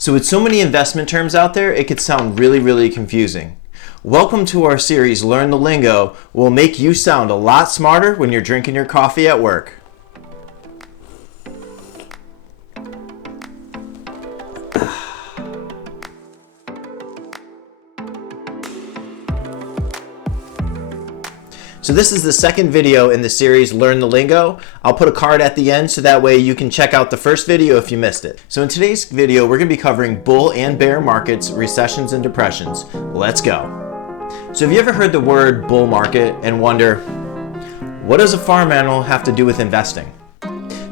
So with so many investment terms out there, it could sound really confusing. Welcome to our series, Learn the Lingo. We'll make you sound a lot smarter when you're drinking your coffee at work. So this is the second video in the series, Learn the Lingo. I'll put a card at the end so that way you can check out the first video if you missed it. So in today's video, we're gonna be covering bull and bear markets, recessions and depressions. Let's go. So have you ever heard the word bull market and wonder, what does a farm animal have to do with investing?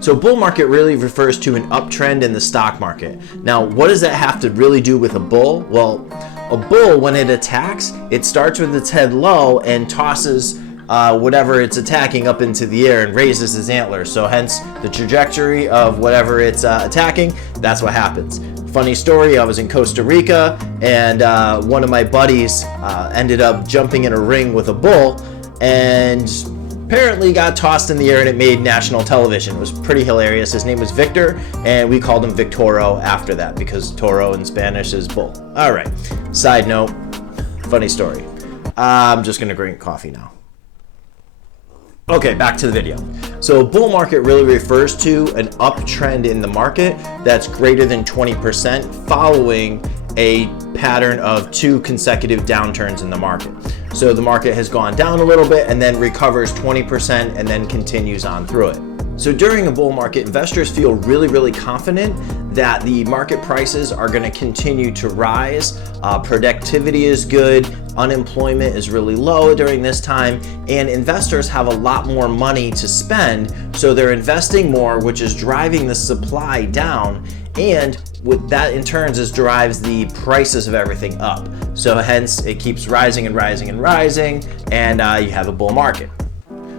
So bull market really refers to an uptrend in the stock market. Now, what does that have to really do with a bull? Well, a bull, when it attacks, it starts with its head low and tosses whatever it's attacking up into the air and raises its antlers. So hence the trajectory of whatever it's attacking, that's what happens. Funny story, I was in Costa Rica and one of my buddies ended up jumping in a ring with a bull and apparently got tossed in the air and it made national television. It was pretty hilarious. His name was Victor and we called him Victoro after that because toro in Spanish is bull. All right, side note, funny story. I'm just gonna drink coffee now. Okay, back to the video. So a bull market really refers to an uptrend in the market that's greater than 20% following a pattern of 2 consecutive downturns in the market. So the market has gone down a little bit and then recovers 20% and then continues on through it. So during a bull market, investors feel really confident that the market prices are going to continue to rise. Productivity is good, unemployment is really low during this time, and investors have a lot more money to spend, so they're investing more, which is driving the supply down, and what that in turn drives the prices of everything up. So hence it keeps rising and rising and rising, and you have a bull market.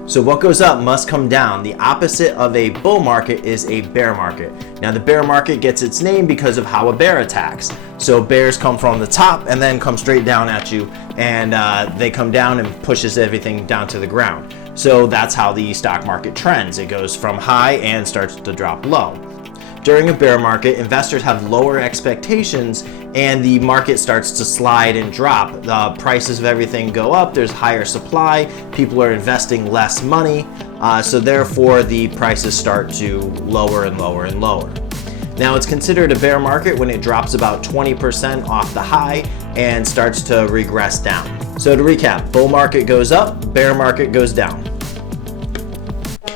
So what goes up must come down. The opposite of a bull market is a bear market. Now the bear market gets its name because of how a bear attacks. So bears come from the top and then come straight down at you, and they come down and pushes everything down to the ground. So that's how the stock market trends. It goes from high and starts to drop low. During a bear market, investors have lower expectations and the market starts to slide and drop. The prices of everything go up, there's higher supply, people are investing less money, so therefore the prices start to lower and lower and lower. Now it's considered a bear market when it drops about 20% off the high and starts to regress down. So to recap, bull market goes up, bear market goes down.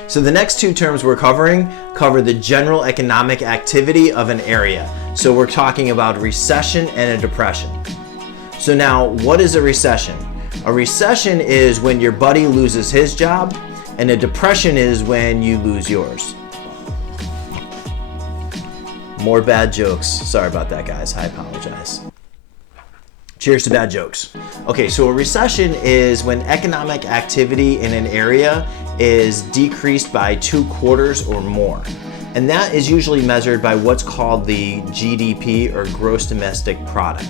So the next 2 terms we're covering cover the general economic activity of an area. So we're talking about recession and a depression. So now, what is a recession? A recession is when your buddy loses his job, and a depression is when you lose yours. More bad jokes. Sorry about that, guys. I apologize. Cheers to bad jokes. Okay, so a recession is when economic activity in an area is decreased by 2 quarters or more. And that is usually measured by what's called the GDP or gross domestic product.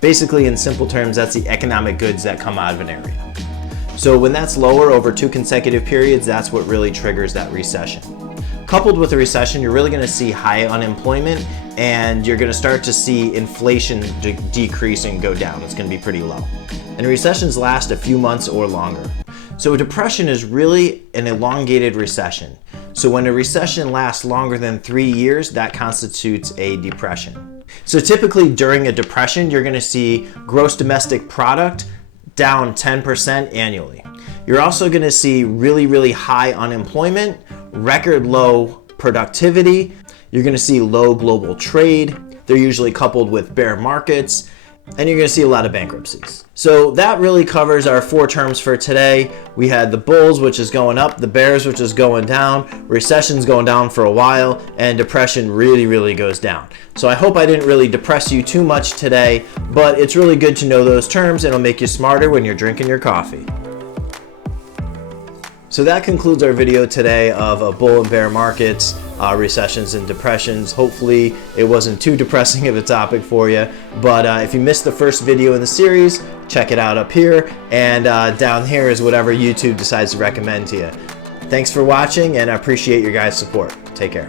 Basically, in simple terms, that's the economic goods that come out of an area. So when that's lower over 2 consecutive periods, that's what really triggers that recession. Coupled with a recession, you're really gonna see high unemployment and you're gonna start to see inflation decrease and go down. It's gonna be pretty low. And recessions last a few months or longer. So a depression is really an elongated recession. So when a recession lasts longer than 3 years, that constitutes a depression. So typically during a depression, you're gonna see gross domestic product down 10% annually. You're also gonna see really high unemployment, record low productivity. You're gonna see low global trade. They're usually coupled with bear markets, and you're gonna see a lot of bankruptcies. So that really covers our 4 terms for today. We had the bulls, which is going up, the bears, which is going down, recession's going down for a while, and depression really goes down. So I hope I didn't really depress you too much today, but it's really good to know those terms. It'll make you smarter when you're drinking your coffee. So that concludes our video today of bull and bear markets, recessions and depressions. Hopefully it wasn't too depressing of a topic for you, but if you missed the first video in the series, check it out up here, and down here is whatever YouTube decides to recommend to you. Thanks for watching, and I appreciate your guys' support. Take care.